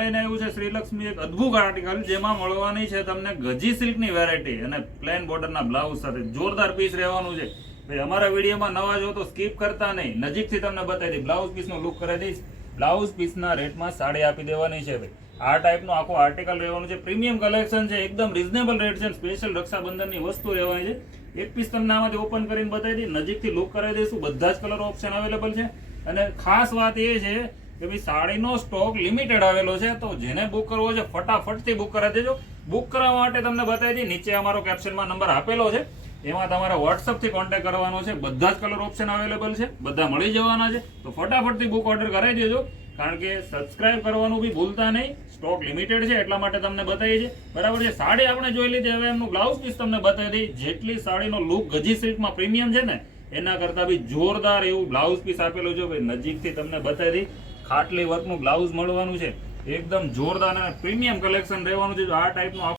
લઈને આવ્યું છે શ્રીલક્ષ્મી એક અદ્ભુત આર્ટિકલ, જેમાં મળવાની છે તમને ગજી સિલ્કની વેરાયટી અને પ્લેન બોર્ડરના બ્લાઉઝ સાથે જોરદાર પીસ રહેવાનું છે. ભાઈ અમારા વિડીયોમાં નવા જો તો સ્કીપ કરતા નહીં, નજીકથી તમને બતાવી દઈ. બ્લાઉઝ પીસનો લુક કરાવી દઈશ. બ્લાઉઝ પીસના રેટમાં સાડી આપી દેવાની છે ભાઈ. આ ટાઈપનું આખું આર્ટિકલ રહેવાનું છે. પ્રીમિયમ કલેક્શન છે, એકદમ રિઝનેબલ રેટ છે. સ્પેશિયલ રક્ષાબંધનની વસ્તુ રહેવાની છે. એક પીસ તમને આમાંથી ઓપન કરીને બતાવી દઈ, નજીકથી લુક કરાવી દઈશું. બધા જ કલર ઓપ્શન અવેલેબલ છે. અને ખાસ વાત એ છે કે ભાઈ સાડીનો સ્ટોક લિમિટેડ આવેલો છે, તો જેને બુક કરવો છે ફટાફટથી બુક કરાવી દેજો. બુક કરવા માટે તમને બતાવી દઈ, નીચે અમારો કેપ્શનમાં નંબર આપેલો છે, એમાં તમારે વોટ્સઅપથી કોન્ટેક્ટ કરવાનો છે. બધા જ કલર ઓપ્શન અવેલેબલ છે, બધા મળી જવાના છે. તો ફટાફટથી બુક ઓર્ડર કરાવી દેજો, કારણ કે સબસ્ક્રાઇબ કરવાનું બી ભૂલતા નહીં. સ્ટોક લિમિટેડ છે એટલા માટે તમને બતાવીએ છીએ, બરાબર છે. સાડી આપણે જોઈ લીધી, હવે એમનું બ્લાઉઝ પીસ તમને બતાવી દઈ. જેટલી સાડીનો લુક ગજી સિલ્કમાં પ્રીમિયમ છે ને, એના કરતા બી જોરદાર એવું બ્લાઉઝ પીસ આપેલું છે ભાઈ. નજીકથી તમને બતાવી દઈ, ખાટલી વર્કનું બ્લાઉઝ મળવાનું છે, એકદમ જોરદાર અને પ્રીમિયમ કલેક્શન રહેવાનું છે. જો આ ટાઈપનું